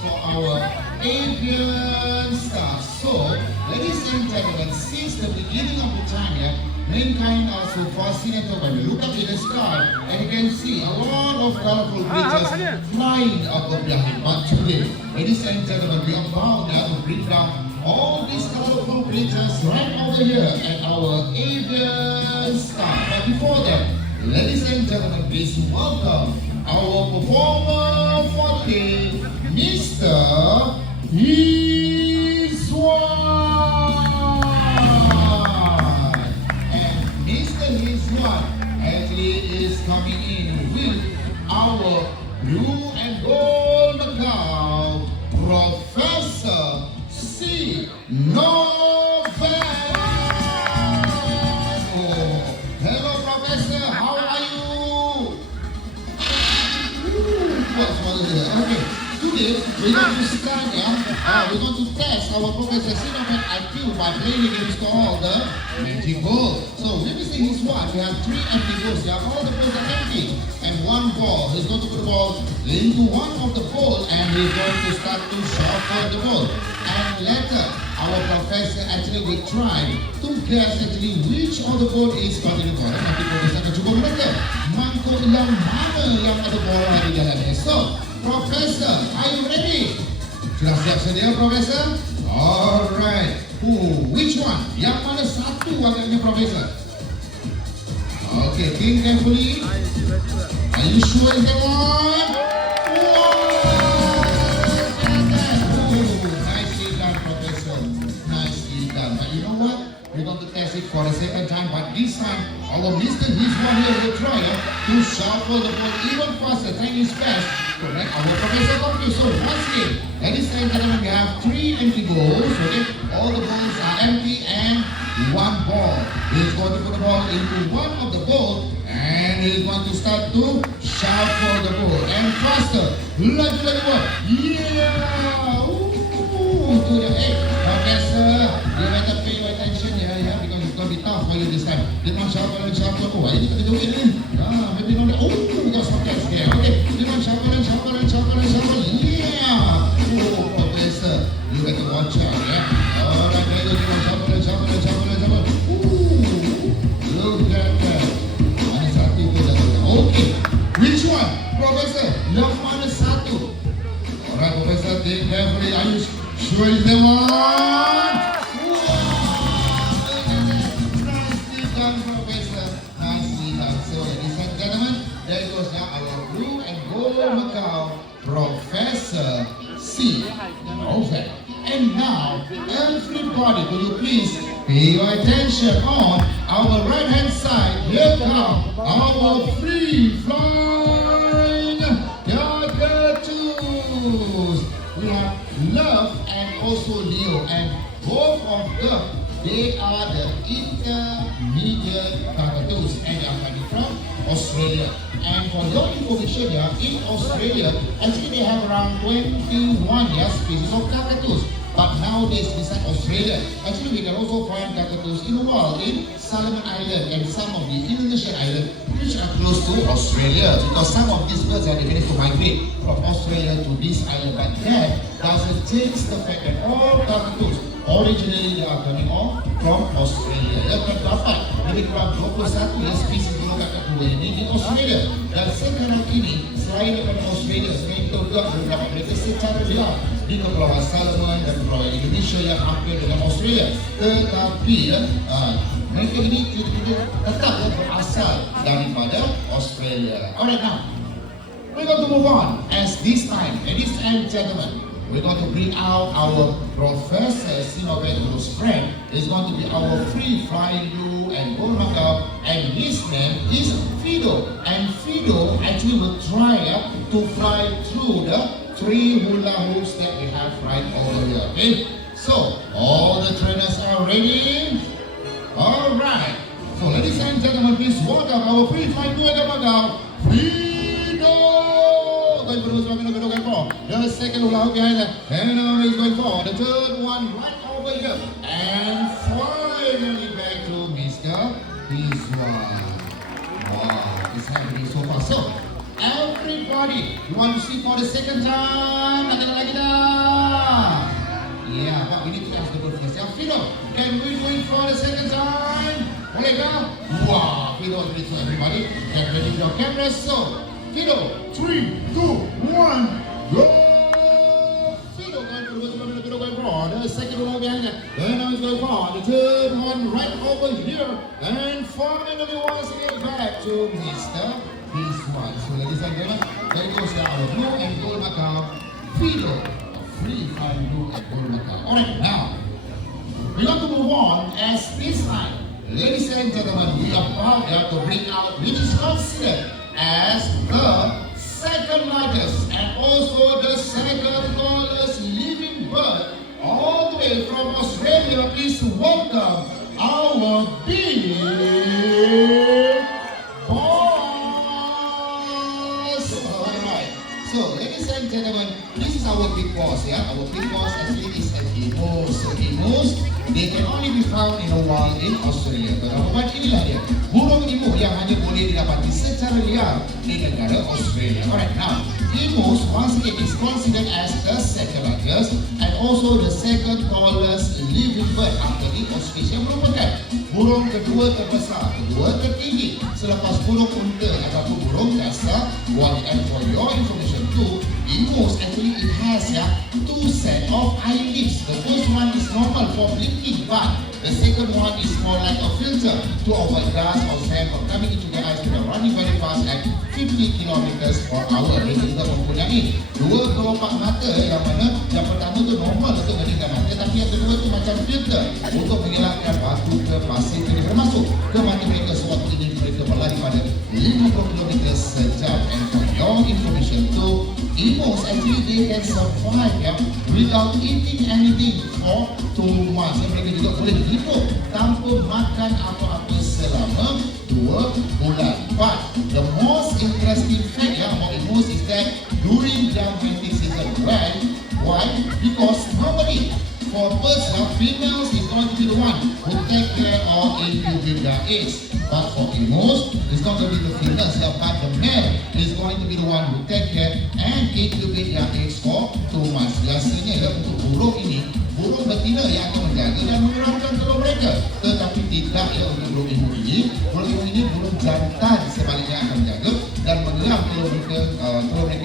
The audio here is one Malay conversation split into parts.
for our Adrian staff. So, ladies and gentlemen, since the beginning of the time here, mankind are so fascinated when you look up in the sky and you can see a lot of colorful creatures flying above your head. But today, ladies and gentlemen, we are bound now to bring down all these colorful creatures right over here at our Adrian staff. But before that, ladies and gentlemen, please welcome our performer for today, Mr. Hizwan. And Mr. Hizwan actually is coming in with our blue and gold Macau Professor C. Novak. Hello, Professor. How are you? Okay. Today we're going to start. We're going to test our Professor C. Novak IQ by playing against all the magic balls. So let me see this one. We have 3 empty balls. All the balls are empty, and one ball. He's going to put the ball into one of the balls, and he's going to start to shuffle the ball. And later, our professor actually will try to guess actually which of the ball is starting the ball. Nanti profesor akan cuba mereka mangkuk yang mana yang ada bola di dalamnya. So, Professor, are you ready? Sudah siap sedia, Professor? Alright. Which one? Yang mana satu agaknya, Professor? Okay, think carefully. Are you sure it's the one? We're going to test it for a second time, but this time our Mr. Hizwan here will try to shuffle the ball even faster, trying his best to make our professor confused. So once again, ladies and gentlemen, we have 3 empty balls. Okay, all the balls are empty and one ball. He's going to put the ball into one of the balls and he's going to start to shuffle the ball and faster. Lagi ball. Yeah. To the 8. Professor, you better pay attention here, because it's going to be tough for you this time. Dia nak shuffle and shuffle. Oh, ini kita joget ni. Maybe not. Oh, we got some guys there. Okay, dia nak shuffle and shuffle and shuffle and shuffle. Yeah. Oh, Professor, you better watch out, yeah. Alright, dia nak shuffle and shuffle and shuffle and shuffle. Look at that. Ada satu pun dah. Okay, which one, Professor? Yang mana satu? Alright, Professor, think carefully. Are you sure it's the one? Professor, nicely done. So, ladies and gentlemen, there goes now our blue and gold Macau Professor C. Novak. And now, everybody, will you please pay your attention on our right hand side? Here come our free flying cockatoos. We have Love and also Leo, and both of them, they are the intermediate cockatoos, and they are coming from Australia. And for your information here, in Australia, actually they have around 21 species of cockatoos. But nowadays, beside Australia, actually we can also find cockatoos in the world, in Solomon Island and some of the Indonesian islands, which are close to Australia. Because some of these birds are definitely to migrate from Australia to this island. But that doesn't change the fact that all cockatoos, originally they are coming on from Australia. Yang terdapat lebih kurang 21 spesies burung kakadu ini di Australia. Dan sekarang ini, selain daripada Australia, selain itu juga beberapa mereka secara liar di Kepulauan Solomon dan Kepulauan Indonesia yang hampir dengan Australia. Tetapi mereka ini tetap berasal daripada Australia. Alright, now we're going to move on. As this time, ladies and gentlemen, we're going to bring out our Professor C. Novak, whose friend is going to be our free flying blue and gold Macau, and his name is Fido. And Fido actually will try to fly through the 3 hula hoops that we have right over here. Okay, so all the trainers are ready. All right. So, ladies and gentlemen, please welcome our free flying blue and Macau, Fido. The second hula hoop behind that, and now he's going for the third one right over here, and finally back to Mr. Hizwan. Wow, it's happening so fast. So, everybody, you want to see for the second time? Lagi dah. the second one behind that. And now it's going on. The third one right over here. And finally once again back to Mr. This one. So ladies and gentlemen, there goes our blue and gold Macau Fido. Free flying blue and gold Macau. Alright, now we want to move on as this time. Ladies and gentlemen, we are proud to bring out which is considered as the second largest and also the second tallest living bird all the way from Australia. Please welcome our big boss. Alright, so ladies and gentlemen, this is our big boss. Yeah, our big boss actually is an emu. So emus, they can only be found in a wild in Australia. Tetapi inilah dia, burung emu yang hanya boleh didapati secara liar di negara Australia. Alright, now emus once again is considered as the second largest and also the second tallest living bird after the ostrich, yang merupakan burung kedua terbesar, kedua tertinggi selepas burung unta ataupun burung kasa. And for your information too, emus actually it has two set of eyelids. The first one is normal for blinking, but the second one is more like a filter to avoid dust or sand from coming into the eyes when running very fast at 50 kilometers per hour. Mereka juga mempunyai dua kelopak mata yang mana yang pertama tu normal untuk meninggalkan mata, tapi yang kedua tu macam filter untuk menghilangkan batu ke pasir ke termasuk ke mata mereka sewaktu ini mereka berlari pada 50 kilometer sejam. And for your information too, emus actually they can survive without eating anything for 2 months. Mereka juga boleh hidup tanpa makan apa-apa selama 2 bulan. But the most interesting fact about emus is that during their mating season, right? Why? Because normally for birds, females is going to be the one who take care of incubate their eggs. But for emus, it's not going to be the females, but the male is going to be the one who take care and incubate their eggs for 2 months. Biasanya untuk burung ini, burung betina yang akan menjaga dan mengeluarkan telur mereka. Tetapi tidak untuk burung emu ini. Burung emu ini burung jantan sebaliknya akan menjaga dan mengeram telur mereka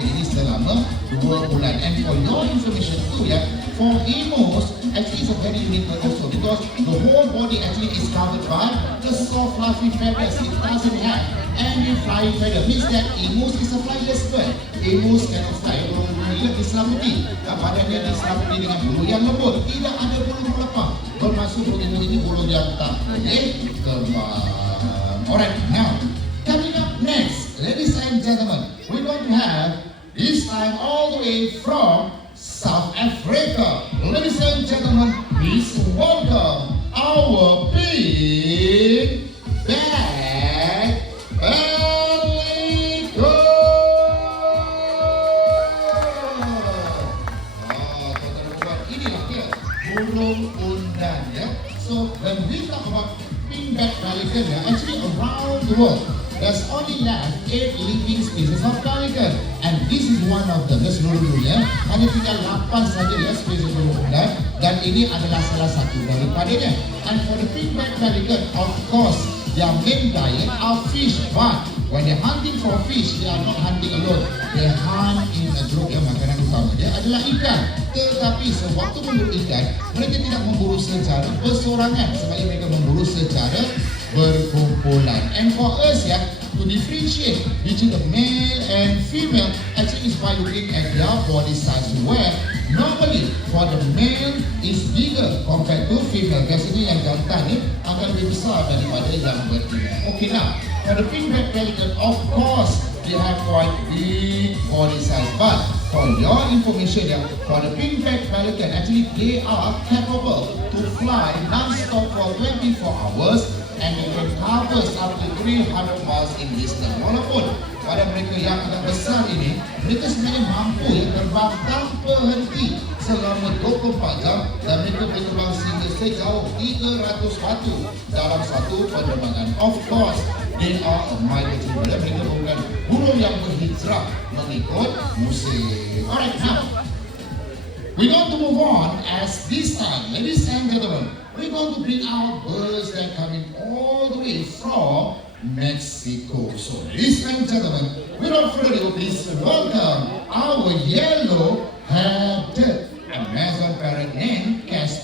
ini selama 2 bulan. And for your information too, for emus, actually it's a very unique bird also because the whole body actually is covered by the soft fluffy feathers. It doesn't have any flying feather. Means that emus is a flightless bird. Emus cannot fly. Burung-burung ini diselamuti. Badannya diselamuti dengan bulu yang lembut. Tidak ada bulu melepah. Bermaksud burung emu ini burung yang tak boleh terbang. Alright, now coming up next, ladies and gentlemen, we're going to have this time all the way from South Africa. Ladies and gentlemen, please welcome our big bad pelican. Inilah dia burung undan So when we talk about pink-backed pelican, actually around the world, there's only left 8 living species of pelican, and this is one of them. Seluruh dunia hanya tinggal 8 saja spesies burung undan, dan ini adalah salah satu daripadanya. And for the pink-backed pelican, of course, their main diet are fish, but when they're hunting for fish, they are not hunting alone. They hunt in a group. Makanan utama dia adalah ikan. Tetapi sewaktu memburu ikan, mereka tidak memburu secara bersorangan, sebaliknya mereka memburu secara berkumpulan. And for us to differentiate between the male and female actually is by looking at their body size, where normally for the male is bigger compared to female. Biasanya yang jantan ni akan lebih besar daripada yang betina. Okay, now for the pink-backed pelican, of course they have quite big body size, but for your information for the pink-backed pelican, actually they are capable to fly non-stop for 24 hours and they can travel up to 300 miles in distance. Walaupun pada mereka yang agak besar ini, mereka sebenarnya mampu terbang tanpa henti selama 24 jam dan mereka boleh terbang sehingga sejauh 300 batu dalam satu penerbangan. Of course, they are a migratory bird. Mereka bukan burung yang berhijrah mengikut musim. Alright, now we're going to move on as this time, ladies and gentlemen, we're going to bring out birds that are coming all the way from Mexico. So, ladies and gentlemen, without further ado, please welcome our yellow-headed Amazon parrot named Casper.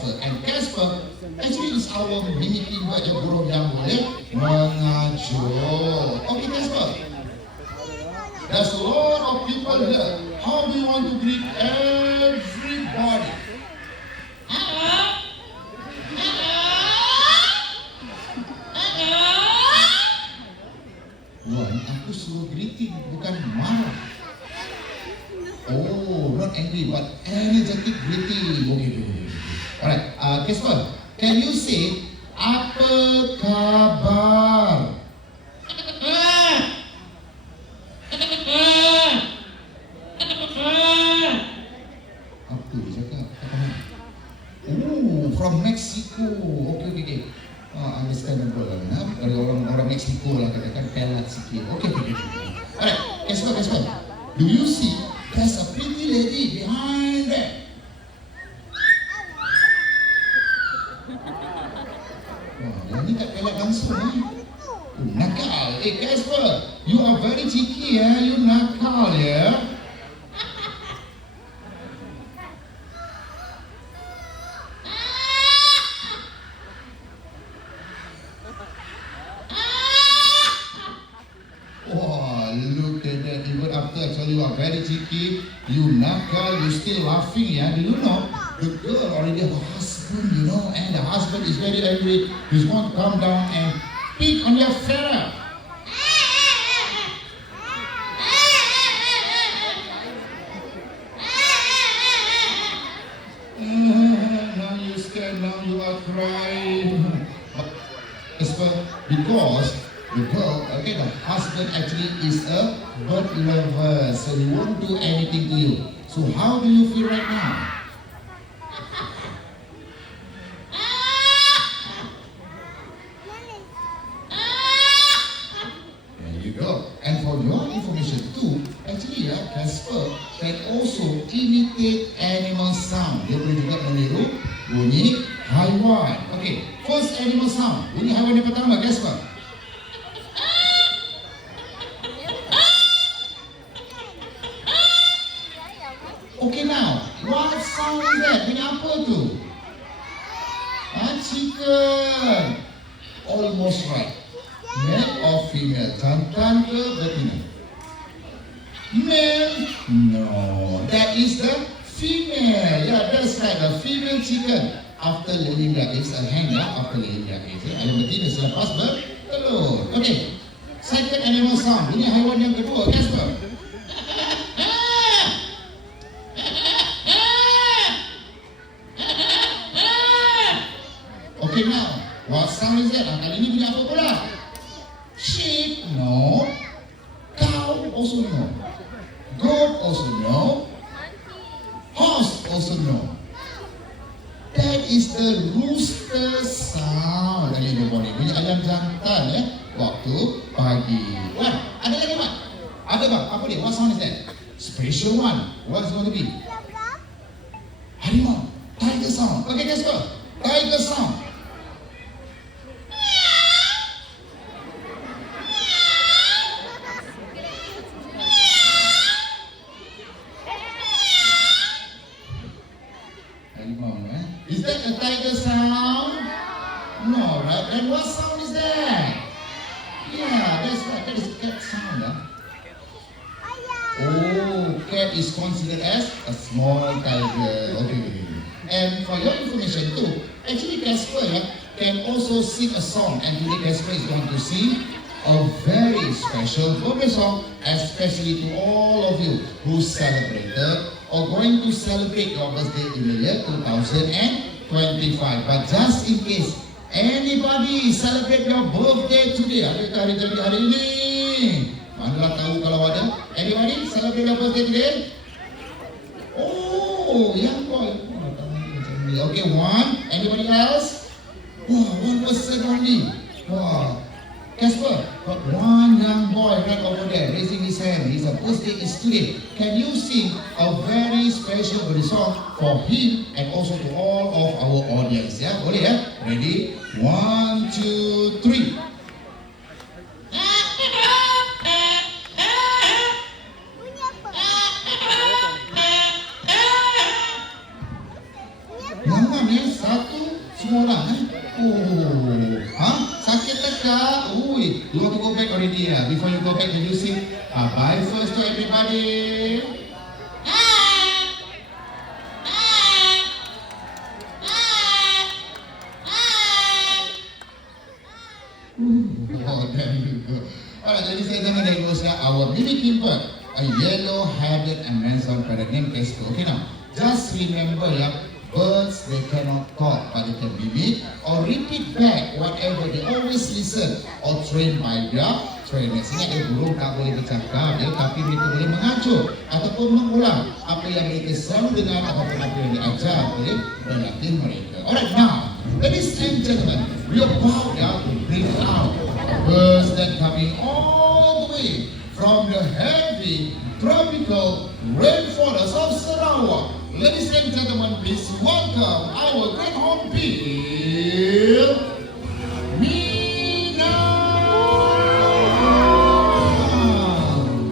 our mimicking baju burung yang boleh mengajuk. Okay, Casper. There's a lot of people here. How do you want to greet everybody? Wan, aku suruh greeting, bukan marah. Oh, not angry, but energetic greeting. Okay. Alright, Casper, can you say apa kabar? Apa tu dia cakap? Oh, from Mexico. Okay. Understandable lah. Dari orang Mexico lah, katakan pelat sikit. Okay. Alright, Casper. Do you see there's a pretty lady behind there? Wah, ni tak pelat langsung nakal. Casper, you are very cheeky you nakal Wow, look at that. Even after I tell you are very cheeky, you nakal, you still laughing Do you know, the girl already have a husband, and the husband is very angry. He's going to come down and pick on your feather. Now you scared, now you are crying. Because the girl, the husband actually is a bird lover, so he won't do anything to you. So how do you feel right now? There you go. And for your information too, actually Casper can also imitate animal sound. Dia boleh juga meniru bunyi haiwan. Okay, first animal sound. Bunyi haiwan yang pertama, Casper. Okay, now, what sound is that? Bunyi apa tu? Chicken. Almost right. Male or female? Jantan ke betina? Male? No, that is the female. Yeah, that's right, the female chicken. After laying their eggs, hang after laying their eggs. Ayam betina selepas bertelur. Okay, second animal sound. Bunyi haiwan yang kedua, Casper. Okay, now, what sound is that? Kali ini bunyi apa pula? Sheep? No. Cow? Also no. Goat? Also no. Horse? Also no. That is the rooster sound. Kali ini bunyi ayam jantan waktu pagi. What? Ada lagi Mak? Ada Bang? Apa dia? What sound is that? Special one. What's going to be? Harimau. Tiger sound. Okay, Casper. Tiger sound. Is that a tiger sound? No, right? And what sound is that? Yeah, that's right. That is cat sound. Oh, cat is considered as a small tiger. Okay. And for your information too, actually Casper can also sing a song. And today Casper is going to sing a very special birthday song, especially to all of you who celebrated or going to celebrate your birthday in the year 2025. But just in case anybody celebrate your birthday today, adakah hari ini? Manalah tahu kalau ada. Anybody celebrate your birthday today? Oh, young boy. Okay, one. Anybody else? Wow, 1% only. Wow. Casper, but one young boy right over there raising his hand. His birthday is today. Can you sing a very special birthday song for him and also to all of our audience? Yeah, boleh ya? Ready? 1, 2, 3. Jangan satu semua orang Oh, huh? Sakit tak? Ui, you want to go back already? Before you go back, can you sing? Bye first to everybody. Oh, there you go. Alright, ladies and gentlemen, there goes our mini Kimber, a yellow-headed Amazon parrot named Kesko. Okay, now, just remember, birds, they cannot talk, but they can mimic or repeat back whatever they always listen or train by their trainers. Ingat, burung tak boleh bercakap, tapi mereka boleh mengacu ataupun mengulang apa yang mereka selalu dengar ataupun apa yang diajar oleh pelatih mereka. Alright, now, ladies and gentlemen, we are about to bring out birds that coming all the way from the heavy tropical rainforest of Sarawak. Ladies and gentlemen, please welcome our great hornbill, Nina.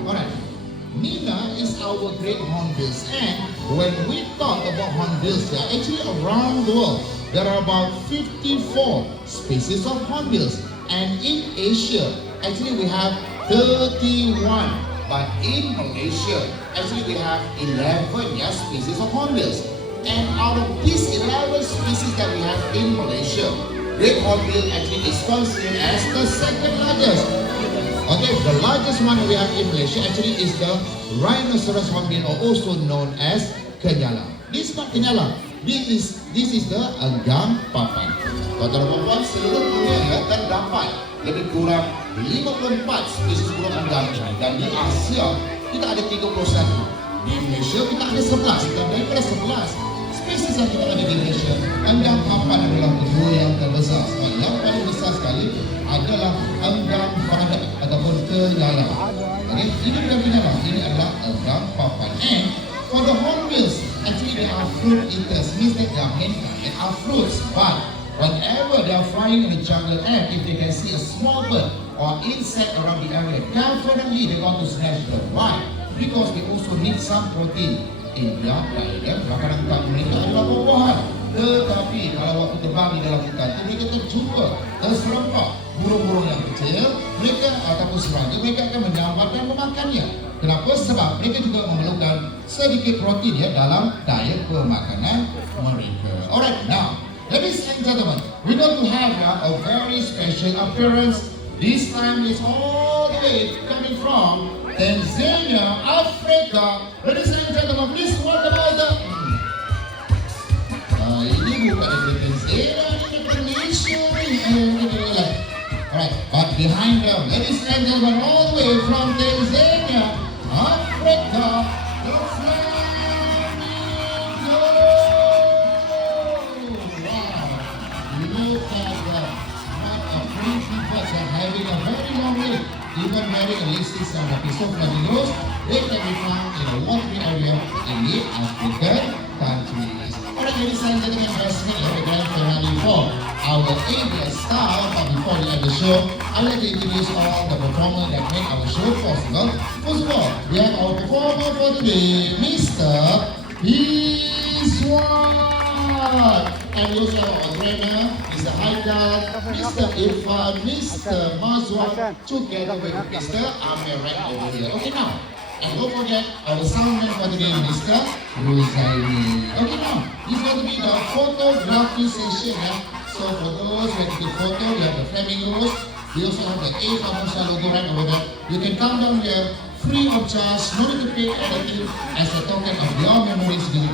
Alright, Nina is our great hornbills, and when we talk about hornbills, they are actually around the world. There are about 54 species of hornbills, and in Asia, actually we have 31. But in Malaysia, actually we have 11 species of hornbills. And out of these 11 species that we have in Malaysia, great hornbill actually is considered as the second largest. Okay, the largest one we have in Malaysia actually is the rhinoceros hornbill, or also known as kenyala. This is not kenyala. This is the Agam papan. Tuan-tuan, seluruh dunia terdapat lebih kurang 54 spesies burung agam, dan di Asia kita ada 31. Di Malaysia kita ada 11, dan daripada 11 spesies yang kita ada di Malaysia, agam papan adalah kedua yang terbesar. Sebab yang paling besar sekali adalah agam papan ataupun kenyala. Okay, ini bukan kenyala, ini adalah agam papan. And for the hornbills, actually they are fruit eaters, means that their main diet are fruits. But whenever they are flying in the jungle, and if they can see a small bird or insect around the area, definitely they want to snatch them. Why? Because they also need some protein in their diet. Makanan mereka adalah buah-buahan. Tetapi kalau waktu terbang di dalam hutan, mereka terjumpa, terserempak burung-burung yang kecil, mereka ataupun serangga, mereka akan menyambar dan memakannya. Kenapa? Sebab mereka juga memerlukan sedikit protein dalam diet pemakanan mereka. Alright, now, ladies and gentlemen, we're going to have a very special appearance. This time is all the way coming from Tanzania, Africa. Ladies and gentlemen, please welcome all the... Ini bukan dari Tanzania, ini dari Malaysia. Alright, but behind them, ladies and gentlemen, all the way from Tanzania, Africa, the flamingo. Look at that. What a pretty birds are having a very long leg. Even having a listing of the piece of flamingos, they can be found in a watery area in the African countries. Alright, ladies and gentlemen, let's make a grand finale for our ABS star. But before we end the show, I'd like to introduce all the performers that make our show possible. First of all, we have our performer for today, Mr. Iswan. And we also have our trainer, Mr. Haidar, Mr. Irfan, Mr. Mazwan, together with Mr. Amir right over here. Okay, now, and don't forget our soundman for today, Mr. Ruzaini. Okay, now, this is going to be the photography session. So for those who want to take photo, we have the flamingos. We also have the A Famosa logo right over there. You can come down here free of charge, no need to pay anything, as a token of your memories visiting